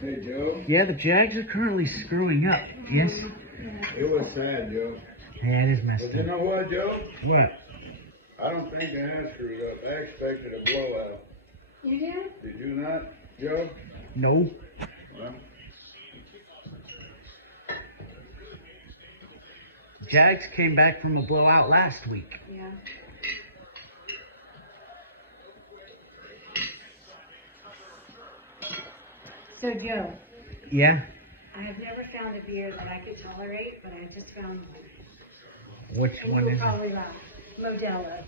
Hey, Joe. Yeah, the Jags are currently screwing up. Yes? It was sad, Joe. Yeah, it is messed But you up. know what, Joe? What? I don't think they have screwed up. I expected a blowout. You did? Did you not, Joe? No. Well, Jags came back from a blowout last week. Yeah. So, Joe, Yeah? I have never found a beer that I could tolerate, but I just found one. Which And one you'll is it? probably laugh. Modelo.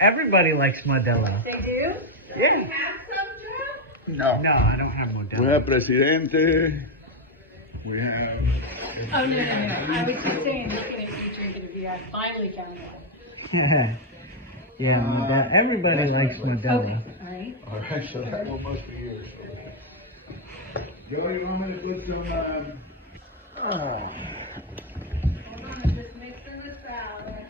Everybody likes Modelo. They do? Yeah. You have some, Joe? no. No, I don't have We Modelo. have Presidente. We have. Oh, no. I was just saying, looking at you drinking a beer, I finally found one. Yeah, Modelo. Everybody likes Modelo. Okay, all right. All right, so that one must be yours. Joe, you want me to put some? Hold on, just mix in the salad.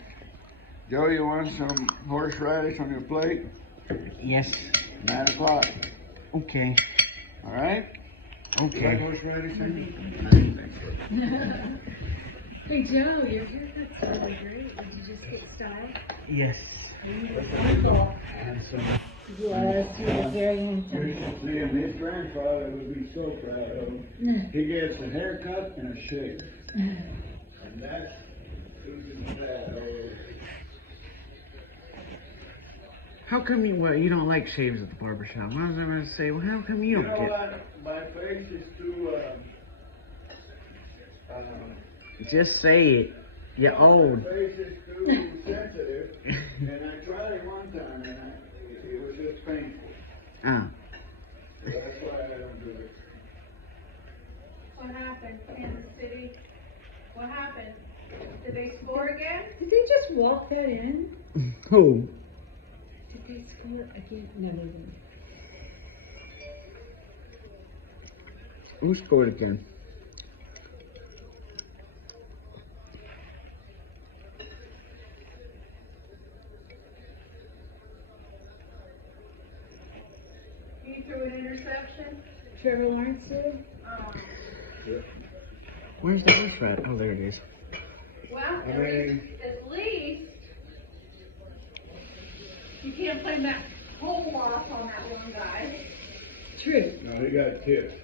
Joe, you want some horseradish on your plate? Yes. 9 o'clock. Okay. All right. You like Okay. horseradish? Sandy? Hey, Joe, your haircut's really great. Did you just get styled? Yes. And some. Yes, you look very handsome. See, and his grandfather would be so proud of him. He gets a haircut and a shave. And that's Susan's dad. How come you don't like shaves at the barbershop? What was I going to say? Well, how come you You don't know get... what? My face is too, Just say it. You're old. my face is too sensitive. And I tried it one time and it was just painful. Ah. So that's why I don't do it. What happened, Kansas City? What happened? Did they score again? Did they just walk that in? Who? Did they score again? No, they didn't. Who scored again? He threw an interception? Trevor Lawrence did? Where's the horse rat? Oh, there it is. Well, at least you can't blame that whole loss on that one guy. True. No, he got tipped.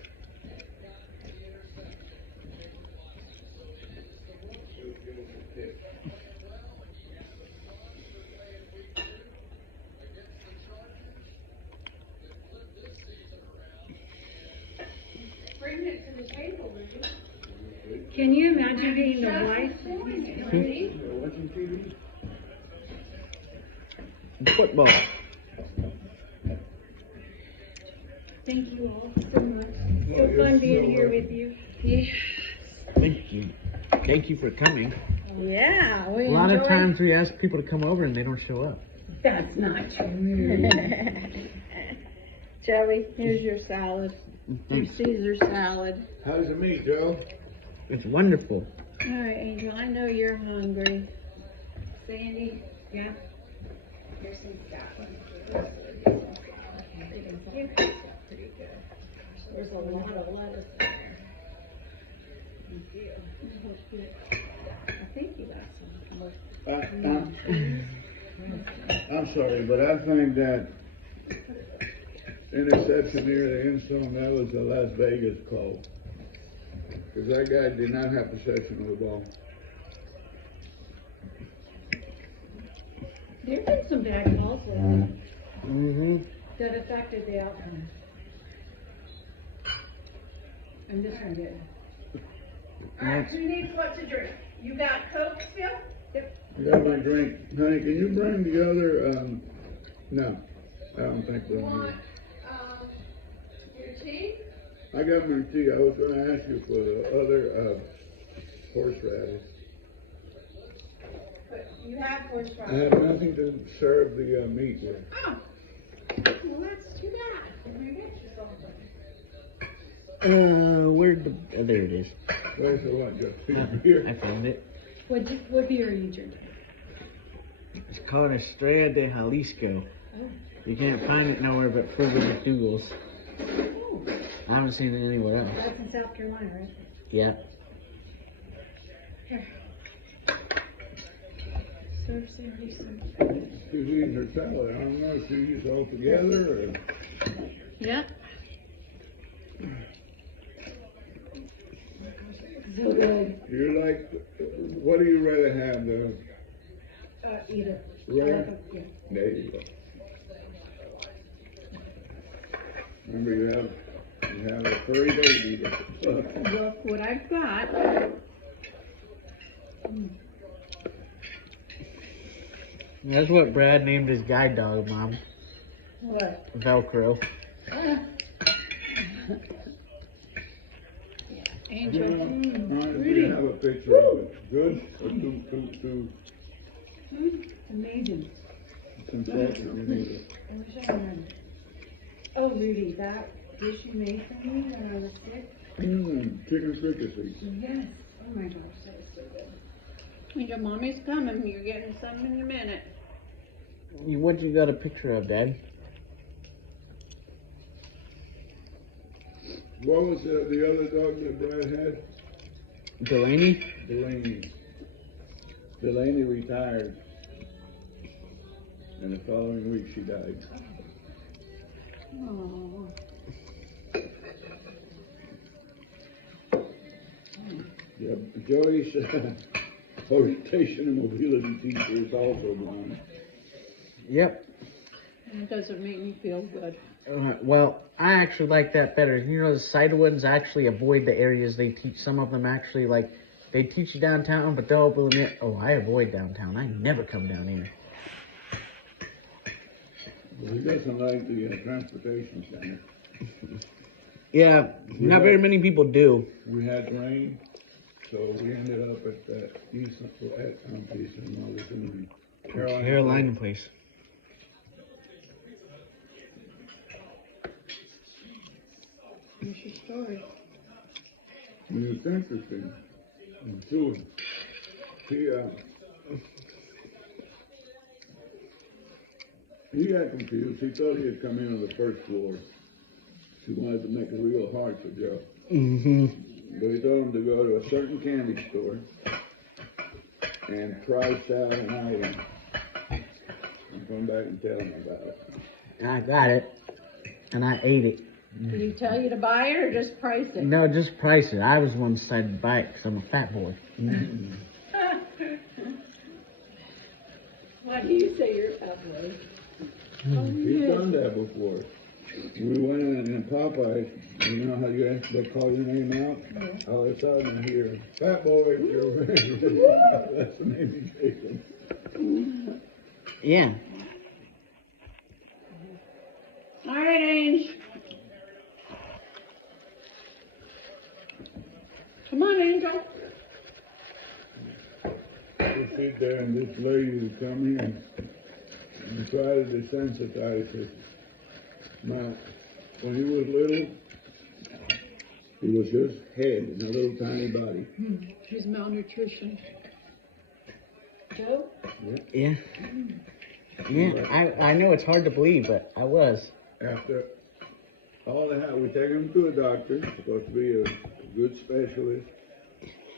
Bring it to the table, Rudy. Can you imagine being the wife? Watching TV? Football. Thank you all so much. So fun being here with you. Thank you. Thank you for coming. Yeah, we A lot of enjoyed- times we ask people to come over and they don't show up. That's not true. Joey, here's your salad. Your Thanks. Caesar salad. How's the meat, Joe? It's wonderful. All right, Angel, I know you're hungry. Sandy, yeah. Here's some stuff. There's a lot of lettuce in there. Thank you. I think you got some. I'm sorry, but I think that interception near the end zone, that was a Las Vegas call. Because that guy did not have possession of the ball. There's been some bad calls lately Mm-hmm. that affected the outcome. And this one did. Alright, who needs what to drink? You got Coke still? I got my drink. Honey, can you bring the other, no, I don't think we'll need Want, it. your tea? I got my tea. I was gonna ask you for the other, horseradish. But you have horse I fries. have nothing to serve the, meat with. Oh, well, that's too bad. Let me get you something. Where'd the, oh, there it is. Where's the one, Joe? I Here. found it. What beer are you drinking? It's called Estrella de Jalisco. You can't find it nowhere but Frugal McDougal's. Oh, I haven't seen it anywhere else. that's in South Carolina, right? Yeah. Here. Serve Sandy some. She's eating her salad. I don't know if she's all together or. Yeah. So good. You're like, what do you rather have, the Either. rare? Yeah. There you go. Remember, you have a furry baby. Look what I've got. That's what Brad named his guide dog, Mom. What? Velcro. Angel. We have a picture of it. Good or too Amazing. sensational? You need it. I wish I remember. Oh, Rudy, that dish you made for me when I was sick? Chicken fricassee. Yes. Oh my gosh, that was so good. Angel, Mommy's coming. You're getting some in a minute. What you got a picture of, Dad? What was the other dog that Brad had? Delaney? Delaney. Delaney retired. And the following week she died. Oh. Yeah, Joey's orientation and mobility teacher is also gone. Yep. It doesn't make me feel good. Well, I actually like that better. You know, the sighted ones actually avoid the areas they teach. Some of them actually, like, they teach you downtown, but they'll admit, oh, I avoid downtown. I never come down here. Well, he doesn't like the transportation center. Yeah, not very many people do. We had rain, so we ended up at Carolina place. What's your story? It's interesting. And Sue, he got confused. He thought he had come in on the first floor. She wanted to make it real hard for Joe. Mm-hmm. But he told him to go to a certain candy store and try out an item and come back and tell him about it. I got it, and I ate it. Did he tell you to buy it or just price it? No, just price it. I was one decided to buy it because I'm a fat boy. Why do you say you're a fat boy? He's done that before. We went in Popeyes, you know how they call your name out? All of a sudden I hear, fat boy, that's the name he gave him. Yeah. All right, Ange. Come on, Angel. We sit there and this lady would come in and try to desensitize him. Now, when he was little, he was just head and a little tiny body. She's malnutrition. Joe? Yeah. Yeah, I know it's hard to believe, but I was. After all that, we take him to a doctor, supposed to be a good specialist.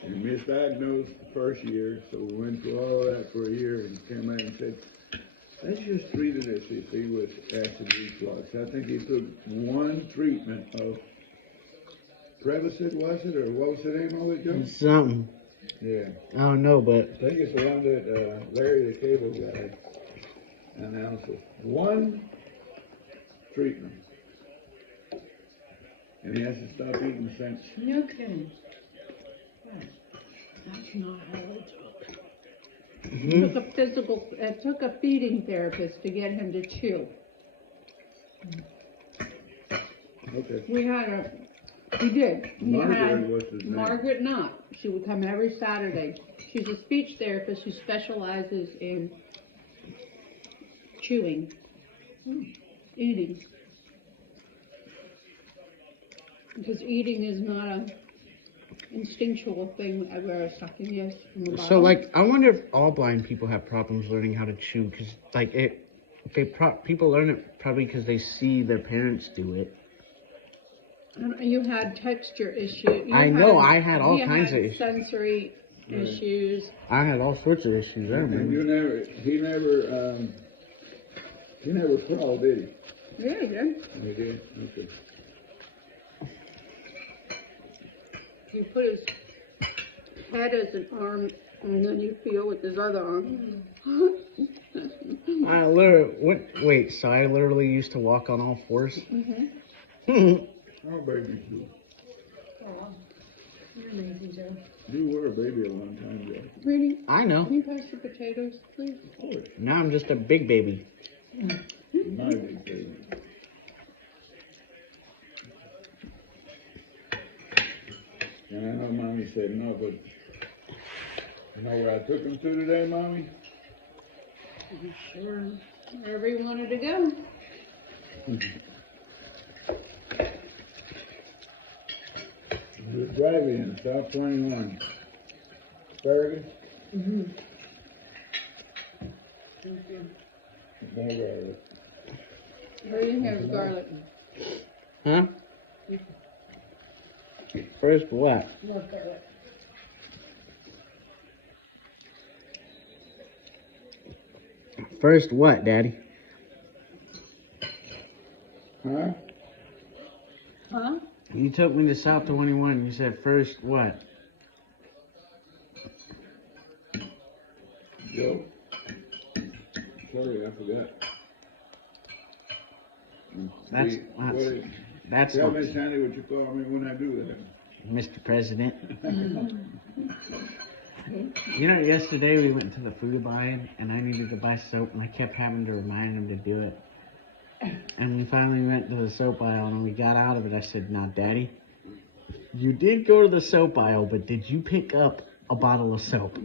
He misdiagnosed the first year, so we went through all of that for a year and came back and said, Let's just treated it if he was acid reflux. I think he took one treatment of Prevacid, was it, or what was the name of it, Joe? Something. Yeah. I don't know, but I think it's the one that Larry the Cable Guy announces. One treatment. And he has to stop eating since. No kidding. That's not how it took. It took a feeding therapist to get him to chew. Okay. We did. We Margaret had was his name. Margaret Knott. She would come every Saturday. She's a speech therapist who specializes in chewing, eating. Because eating is not a instinctual thing where it's sucking yes from the bottom. so like I wonder if all blind people have problems learning how to chew, because like people learn it probably because they see their parents do it. You had texture issues. I know, I had all kinds of issues. Sensory issues. I had all sorts of issues. I And remember. he never crawled, did Yeah, you did. he? He did? Okay. He put his head as an arm, and then you feel with his other arm. I literally used to walk on all fours. Oh, baby, too. Oh, you're amazing, Joe. You were a baby a long time ago. Really? I know. Can you pass the potatoes, please? Of course. Now I'm just a big baby. My big baby. And I know Mommy said no, but you know where I took him to today, Mommy? Sure. Wherever you wanted to go. The drive-in, South 21. Asparagus? More garlic. Everything has garlic. Huh? First what? Look at it. First what, Daddy? Huh? Huh? You took me to South 21. You said first what? Joe? Sorry, I forgot. That's Tell not me, Sandy, what you call me when I do that. Mr. President. You know, yesterday we went to the food line and I needed to buy soap and I kept having to remind him to do it. And we finally went to the soap aisle and when we got out of it, I said, "Now, Daddy, you did go to the soap aisle, but did you pick up a bottle of soap?"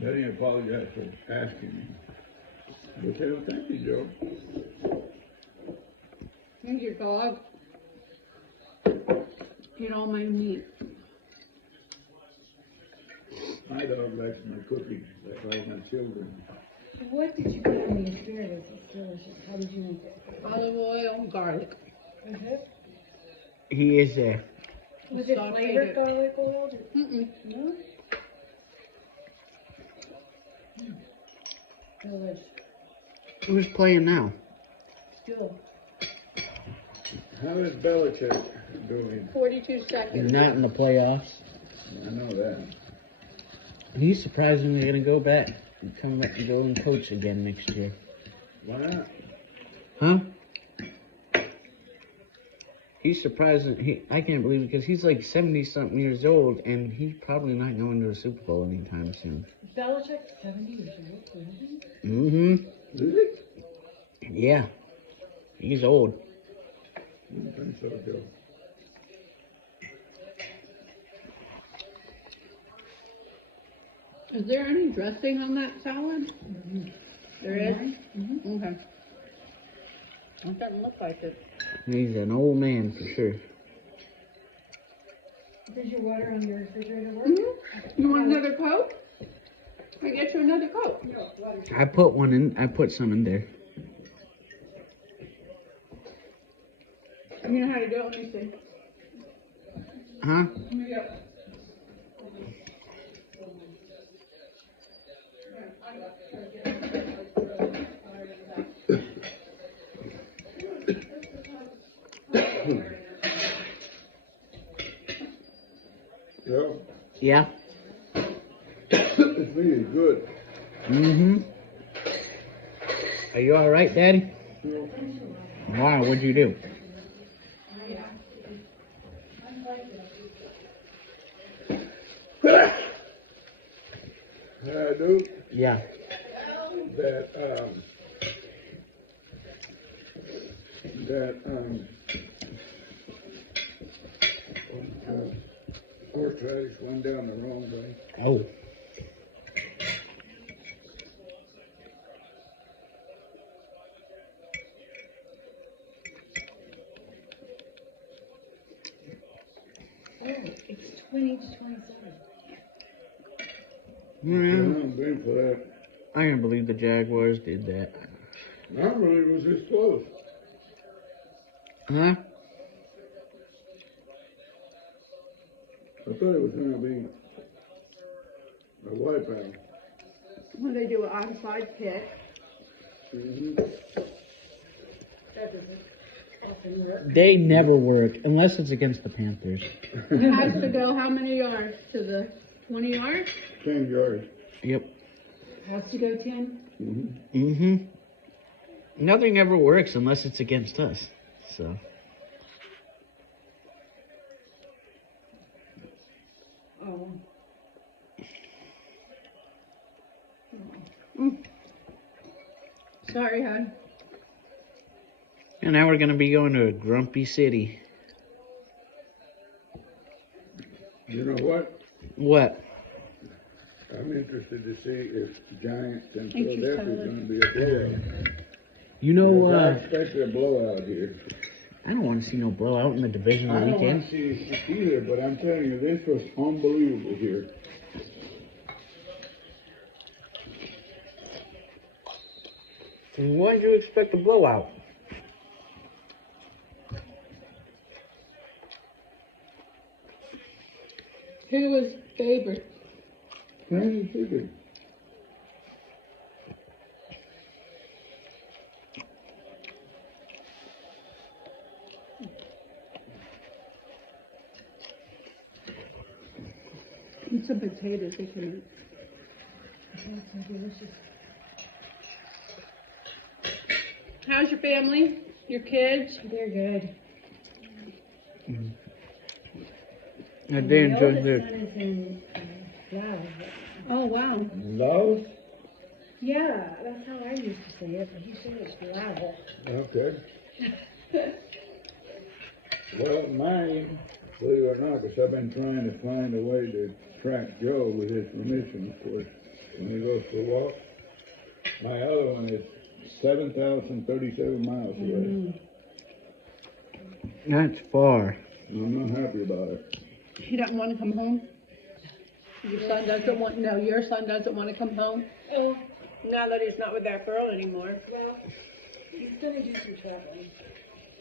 Daddy apologized for asking me. But say, well, thank you, Joe. Here's your dog. Eat all my meat. My dog likes my cookies, like all my children. What did you put on the asparagus? It's delicious. How did you make it? Olive oil, garlic. He is a... Was it Sauteed flavored it. garlic oil? Mm-mm. No? Delicious. Who's playing now? Still. How is Belichick doing? 42 He's seconds. not in the playoffs. I know that. He's surprisingly going to go back and come back and go and coach again next year. Why not? Huh? He's surprising. I can't believe it because he's like 70-something years old and he's probably not going to a Super Bowl anytime soon. Belichick's 70 years old. Mm-hmm. Really? Yeah. He's old. I don't think so, Joe. Is there any dressing on that salad? There is? Okay. It doesn't look like it. He's an old man for sure. Does your water on your refrigerator work? You want another Coke? I get you another Coke. No, water. I put some in there. You know how to do it? Let me see. Huh? Let me go. Yeah, Yeah. this meat is good. Mm-hmm. Are you all right, Daddy? Why? What'd you do? I do Yeah. that, horseradish went down the wrong way. Oh. It's 20 to 27. Mm, I'm been for that. I can't believe the Jaguars did that. I really was this close. Huh? I thought it was gonna be a wipeout. When they do an onside kick, Mm-hmm. That doesn't often work. They never work unless it's against the Panthers. it has to go how many yards? To the 20 yards? 10 yards. Yep. Has to go 10? Mm-hmm. Mm-hmm. Nothing ever works unless it's against us. So. Oh. Sorry, hon. And now we're gonna be going to a grumpy city. You know what? What? I'm interested to see if Giants and Thank you, Philadelphia is Tyler. going to be a blowout. You know, Especially a blowout here. I don't want to see no blowout in the I divisional don't want weekend. to see it either, but I'm telling you, this was unbelievable here. Why did you expect a blowout? Who was favorite? Kansas City. And some potatoes they can eat. That's so delicious. How's your family? Your kids? They're good. I did enjoy The this. oldest son is in Laos. Oh, wow. Laos? Yeah, that's how I used to say it, but he said it's Laos. Okay. Well, mine, believe it or not, because I've been trying to find a way to track Joe with his permission, of course, when he goes for a walk. My other one is 7,037 miles away. That's far. I'm not happy about it. He doesn't want to come home? Your son doesn't want, no, your son doesn't want to come home? Oh, Now that he's not with that girl anymore. well, he's gonna do some traveling.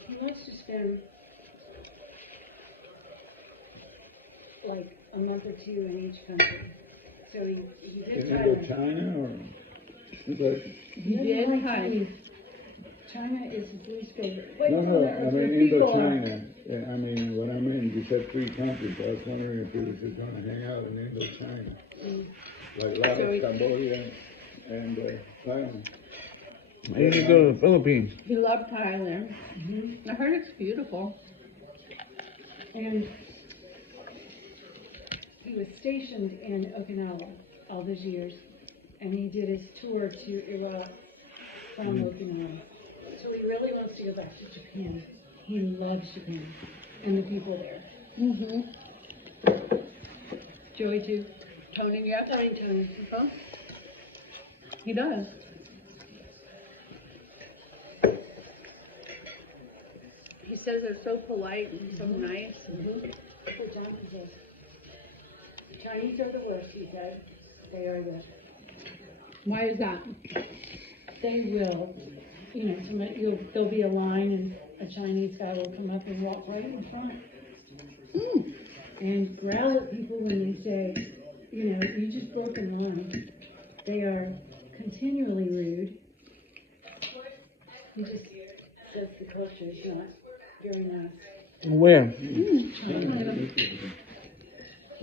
He wants to spend like a month or two in each country. So he did Can I go Thailand. China or? But, He doesn't did like Thailand. Chinese. China is his least favorite. Wait, no, hold on, I there's mean people. Indochina. Yeah, I mean, what I mean, you said 3 countries. I was wondering if he was just going to hang out in Indochina. Like Laos, So he- Cambodia, and Thailand. I need to go to the Philippines. He loved Thailand. Mhm. I heard it's beautiful. And he was stationed in Okinawa all those years, and he did his tour to Iraq from Okinawa. So he really wants to go back to Japan. He loves Japan and the people there. Mm-hmm. Joey too. Tony, yeah? Tony. Huh? He does. He says they're so polite and so nice. That's what Jonathan says. Chinese are the worst, he said. They are the, Why is that? they will, there'll be a line and a Chinese guy will come up and walk right in front. And growl at people when they say, you just broke in line. They are continually rude. He just says the culture is not very nice. Where?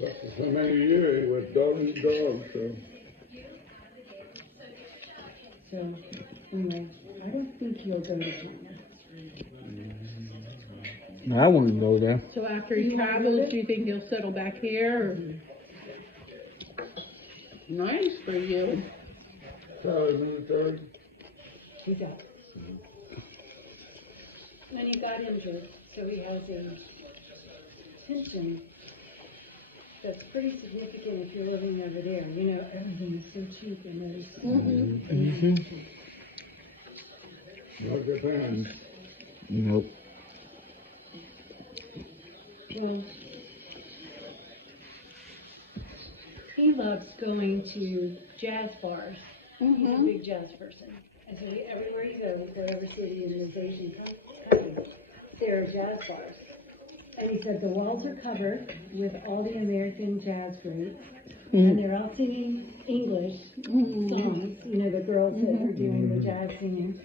After so many years with doggy dogs, so. So, anyway, I don't think he'll go to China. I wouldn't go there. So after he travels, do you think he'll settle back here? Or? Nice for you. Probably military. He's out. And he got injured, so he has a pension that's pretty significant if you're living over there. You know, everything is so cheap in those. No Japan. Nope. Well, he loves going to jazz bars. He's a big jazz person. And so everywhere he goes, whatever city in this Asian country, there are jazz bars. And he said the walls are covered with all the American jazz groups. And they're all singing English songs, you know, the girls that are doing the jazz singing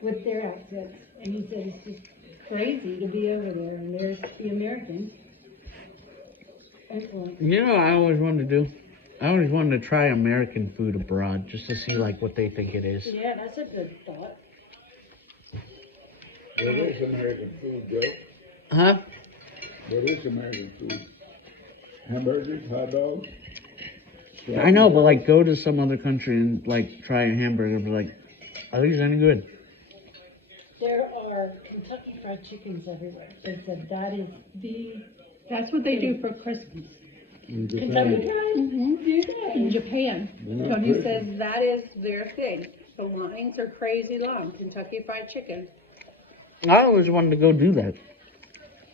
with their accents. And he said it's just crazy to be over there, and there's the Americans. Excellent. You know what I always wanted to do? I always wanted to try American food abroad, just to see like what they think it is. Yeah, that's a good thought. What is American food, Joe? Huh? What is American food? Hamburgers, hot dogs? I know, but like go to some other country and like try a hamburger, but like, are these any good? There are Kentucky Fried Chickens everywhere. They said that is the That's what they do for Christmas Kentucky Fried. Do they? in Japan. They're not Tony Christmas. says that is their thing. The lines are crazy long. Kentucky Fried Chicken. I always wanted to go do that.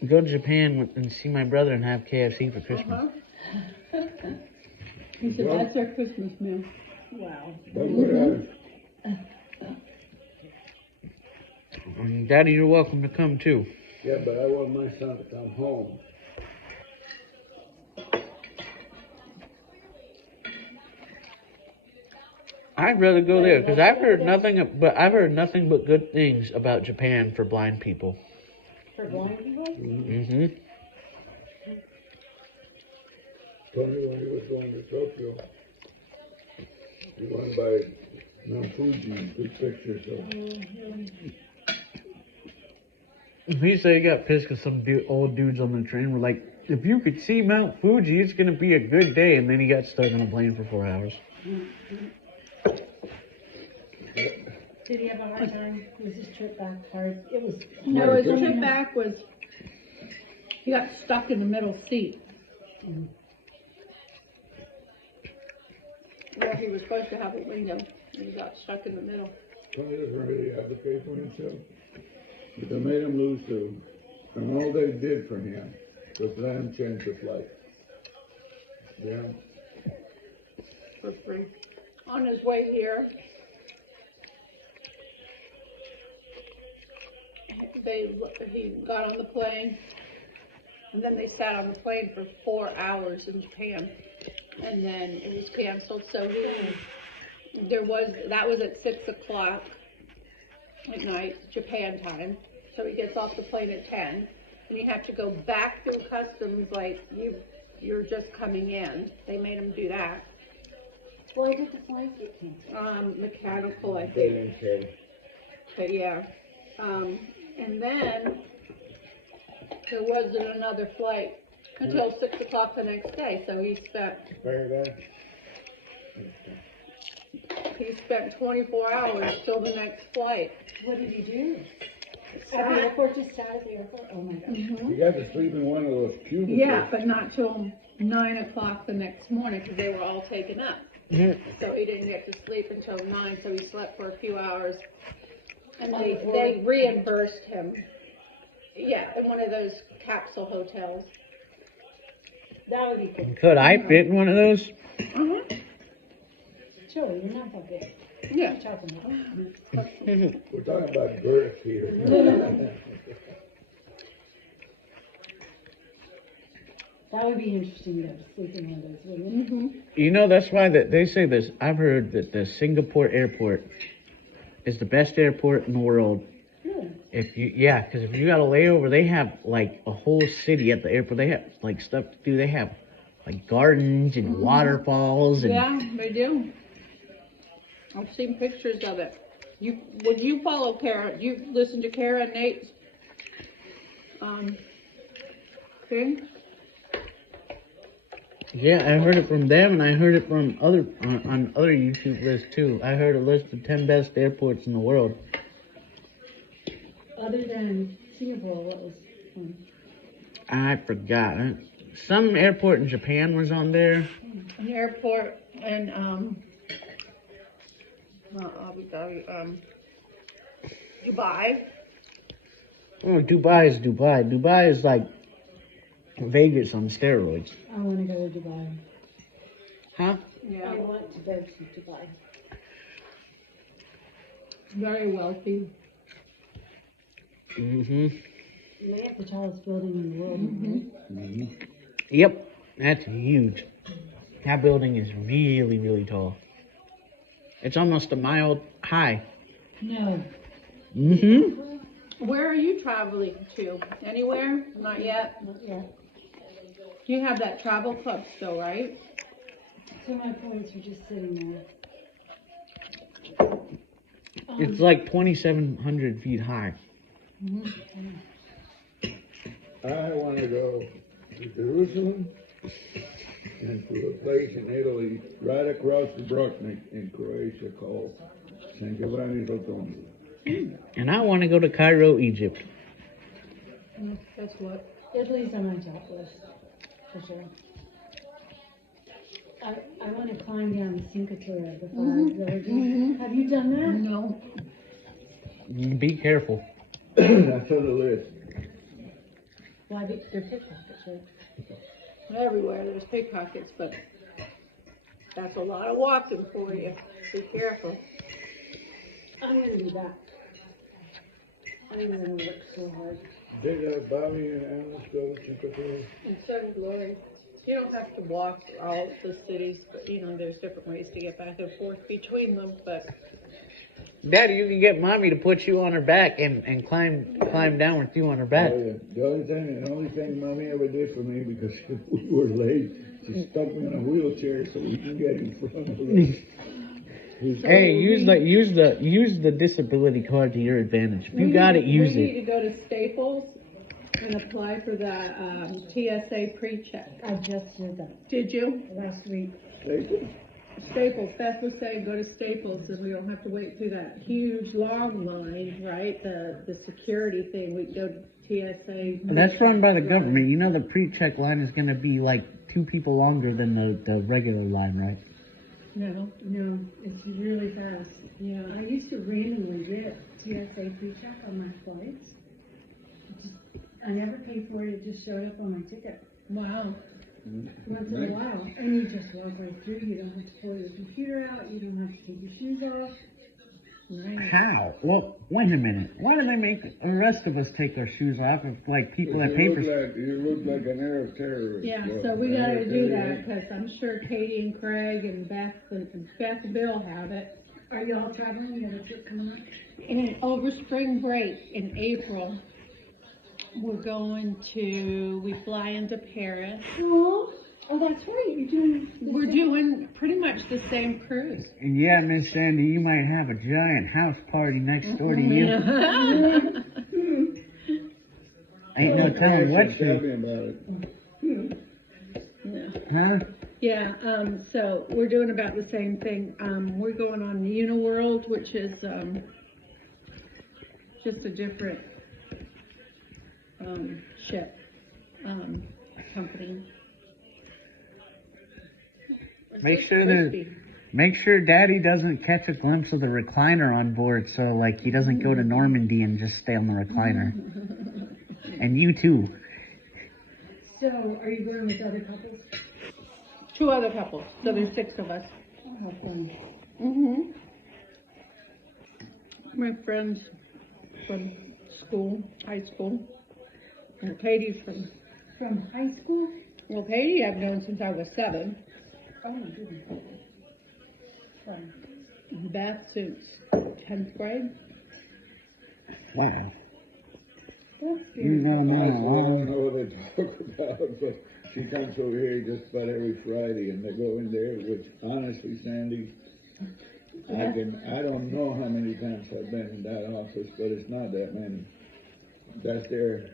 Go to Japan and see my brother and have KFC for Christmas. He said that's their Christmas meal. Wow. But what And Daddy, you're welcome to come too. yeah, but I want my son to come home. I'd rather go there because I've heard nothing but good things about Japan for blind people. For blind people? Mm-hmm. Tony, when he was going to Tokyo, he went by Mount Fuji and took pictures of. He said he got pissed because some old dudes on the train were like, if you could see Mount Fuji, it's going to be a good day. And then he got stuck on a plane for 4 hours. Did he have a hard time? Was his trip back hard? It was. No, his trip back was he got stuck in the middle seat. Well, he was supposed to have a window, and he got stuck in the middle. Tony doesn't really advocate for himself. But they made him lose too. And all they did for him was let him change the flight. Yeah. For free. On his way here, he got on the plane, and then they sat on the plane for 4 hours in Japan, and then it was canceled. So that was at 6 o'clock at night, Japan time. So he gets off the plane at 10, and you have to go back through customs like you're just coming in. They made him do that. Why did the flight get canceled? Mechanical, I think. But yeah. And then there wasn't another flight until 6 o'clock the next day. So he spent 24 hours till the next flight. What did he do? At the airport, just sat at the airport? Oh my gosh. You got to sleep in one of those cubicles. Yeah, but not till 9 o'clock the next morning because they were all taken up. So he didn't get to sleep until 9, so he slept for a few hours. And they reimbursed him. Yeah, in one of those capsule hotels. That would be good. Could I fit in one of those? Sure, you're not that big. Yeah. What are you talking about? We're talking about girth here. That would be interesting to sleep in one of those, wouldn't it? You know, that's why they say this. I've heard that the Singapore airport is the best airport in the world Really? Because if you got a layover, they have like a whole city at the airport. They have like stuff to do. They have like gardens and waterfalls and Yeah, they do. I've seen pictures of it. Would you follow Kara? You listen to Kara and Nate's thing? yeah, I heard it from them, and I heard it from on other YouTube lists too. I heard a list of 10 best airports in the world. Other than Singapore, what was one? I forgot. Some airport in Japan was on there. An airport in Abu Dhabi, Dubai. Oh, Dubai is Dubai. Dubai is like Vegas on steroids. I want to go to Dubai. Huh? Yeah, I want to go to Dubai. very wealthy. Mm-hmm. They have the tallest building in the world. Right? Yep, that's huge. That building is really, really tall. It's almost a mile high. No. Mm-hmm. Where are you traveling to? Anywhere? Not yet? Not yet. You have that travel club still, right? So my points are just sitting there. It's like 2,700 feet high. I want to go to Jerusalem and to a place in Italy right across the brook in Croatia called San Giovanni Rotondo. And I want to go to Cairo, Egypt. That's what? Italy's on my top list, for sure. I want to climb down the Cinque Terre, the five villages. Have you done that? No. Be careful. That's on the list. Why, they're pickpockets, right? Everywhere there's pickpockets, but that's a lot of walking for you. Be careful. I'm going to do that. I'm going to work so hard. Did Bobby and Alice go to Cinque Terre? And so did Lori. You don't have to walk all the cities, but there's different ways to get back and forth between them, but Daddy, you can get Mommy to put you on her back and climb down with you on her back. The only thing Mommy ever did for me, because we were late, she stuck me in a wheelchair so we can get in front of her. Hey, use the disability card to your advantage. If you got it, use We need it. to go to Staples and apply for the TSA pre-check. I just did that Did you? last week. Staples, Beth was saying go to Staples and we don't have to wait through that huge long line, right? The security thing, we go to TSA. That's run by the government. You know the pre-check line is going to be like 2 people longer than the regular line, right? No. No, it's really fast. Yeah. I used to randomly get TSA pre-check on my flights. I never paid for it, it just showed up on my ticket. Wow. Once in a while. And you just walk right through, you don't have to pull your computer out, you don't have to take your shoes off. Right. How? Well, wait a minute. Why do they make the rest of us take our shoes off if like people at papers? You look like an Arab terrorist. Yeah, so we gotta do that, because I'm sure Katie and Craig and Beth and Bill have it. Are you all traveling? You have a trip coming up? And over spring break in April, we fly into Paris. Oh, that's right, you're doing. We're doing pretty much the same cruise. Yeah, Miss Sandy, you might have a giant house party next door to you. Ain't no telling what Tell you. me about it. Huh? Yeah, so we're doing about the same thing. We're going on Uniworld, which is just a different ship company. Make sure Daddy doesn't catch a glimpse of the recliner on board, so like he doesn't go to Normandy and just stay on the recliner. And you too. So, are you going with other couples? 2 other couples, so there's 6 of us. Oh, how fun. My friends from school, high school, and Katie's From high school? well, Katie I've known since I was 7. Oh my goodness. Fun. Beth since 10th grade. Wow. No, I don't no. know what they talk about, but she comes over here just about every Friday, and they go in there, which honestly, Sandy, I don't know how many times I've been in that office, but it's not that many. That's their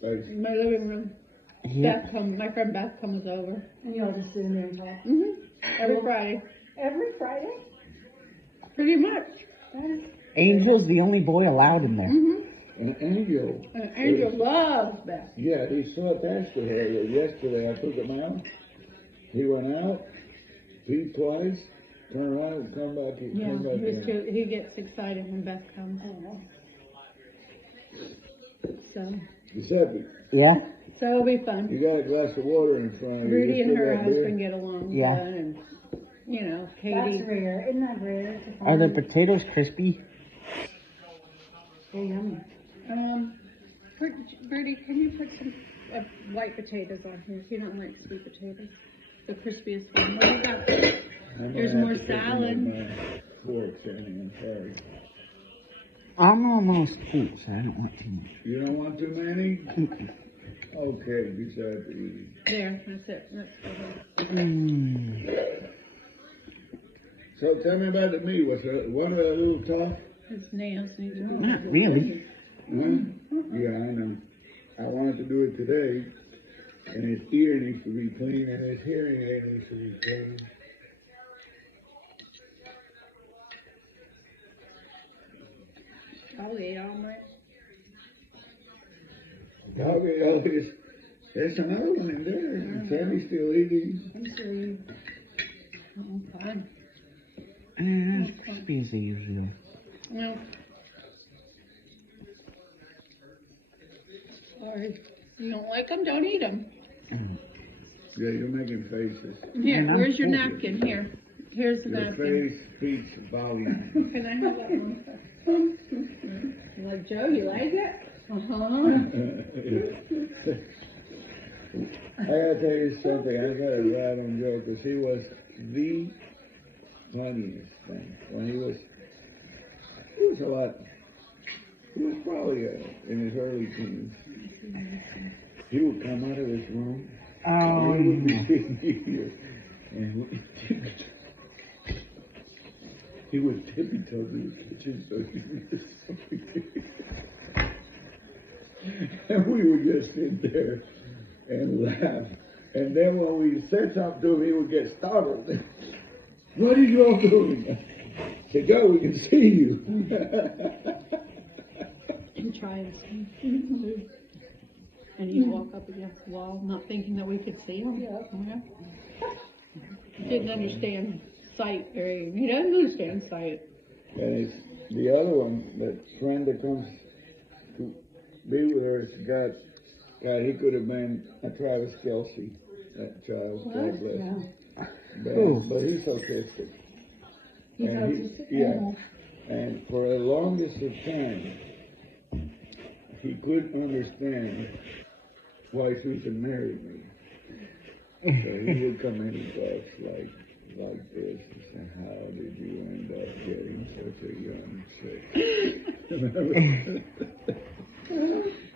place. My living room. Yeah. My friend Beth comes over. And y'all just sit in there and talk? Every Friday. Every Friday? Pretty much. Angel's the only boy allowed in there. An angel. And Angel loves Beth. Yeah, he slept after her. Yesterday I took him out. He went out, peed twice, turned around and come back in. He gets excited when Beth comes. So Giuseppe, Yeah? So it'll be fun. you got a glass of water in front of you. Rudy You and still her got beer? husband get along Yeah. good, and That's Katie. rare. Isn't that rare? Are the potatoes crispy? They're yummy. Rudy, can you put some white potatoes on here? You don't like sweet potatoes. The crispiest one. What do you got? I'm There's gonna more have to take salad. my forks in, I'm sorry. I'm almost full, so I don't want too much. You don't want too many? Okay, Giuseppe. There, that's it. That's So tell me about the meat. Was it one of the little tough? His nails need to be. Not really. Huh? Yeah, I know. I wanted to do it today, and his ear needs to be clean, and his hearing aid needs to be clean. Probably ate all mine. Okay, there's another one in there. Sammy's still eating. I'm sorry. Okay. Not as crispy as they usually are. No. Sorry. You don't like them? Don't eat them. Yeah, you're making faces. Here, And I'm where's your full. napkin? Here. Here's the Your napkin. face speaks volume. Can I have that one? You like Joe? You like it? Uh-huh. I gotta tell you something. I got to ride on Joe because he was the funniest thing. When he was a lot. He was probably in his early teens. He would come out of his room. Oh, He would be no. sitting here, and he would tippy toe to the kitchen so he would get something. And we would just sit there and laugh. And then when we said something to him, he would get startled. What are you all doing? I said, Joe, we can see you. And try and see. And he'd walk up against the wall, not thinking that we could see him. Yeah. He didn't understand sight he doesn't understand sight. And it's the other one, that friend that comes to be with her, God, he could have been a Travis Kelce, that child, God bless him. But he's autistic. He's And autistic? Yeah. And for the longest of time, he couldn't understand why Susan married me. So he would come in and talk like this and say, how did you end up getting such a young chick?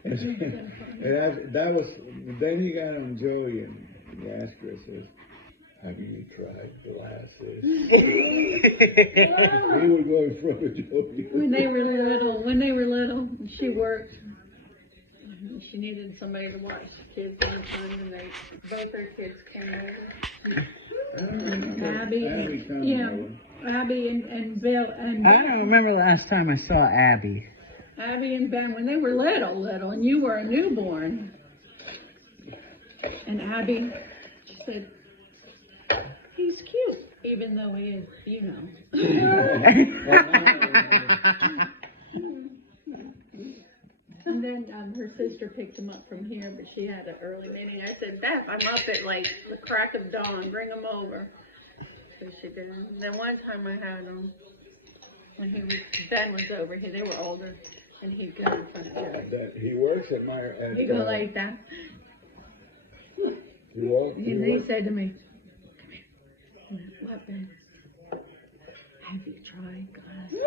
and that was, then he got on Joey and he asked her, says, have you tried glasses? He would go in front of Joey. When they were little, she worked. She needed somebody to watch the kids all the time, and both her kids came over. Abby and Bill and I don't remember the last time I saw Abby. Abby and Ben when they were little, and you were a newborn. And Abby said, he's cute, even though he is, And then her sister picked him up from here, but she had an early meeting. I said, Beth, I'm up at like the crack of dawn. Bring him over. So she did. And then one time I had him when Ben was over here. They were older, and he'd go in front of Joey. That he works at my. He'd go like that. What? And he said to me, come here. What, Ben? Have you tried glasses?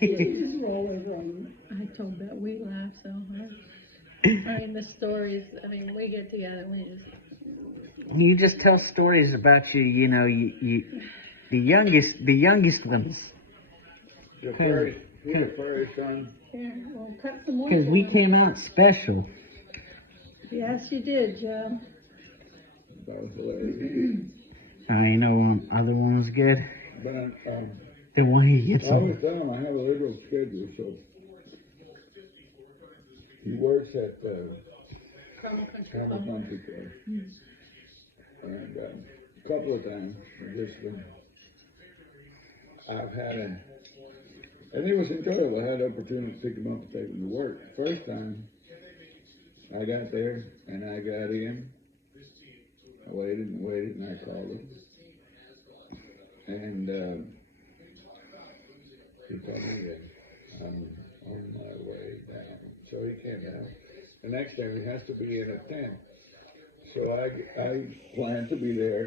Just roll over on I told that we laugh so hard. I mean, the stories, I mean, we get together and we just, You just tell stories about you know, you the youngest ones. Your furry son. here, we'll cut some more. Because for we him. came out special. Yes, you did, Joe. That was hilarious. I know other one was good. But, The one he gets I on. was telling him I have a liberal schedule, so he works at Carmel Country Campbell Club. Country Club. And a couple of times, I've had him, and it was enjoyable. I had the opportunity to pick him up and take him to work. First time, I got there and I got in. I waited and I called him. And he told me that I'm on my way down. So he came down. The next day he has to be in at 10. So I planned to be there.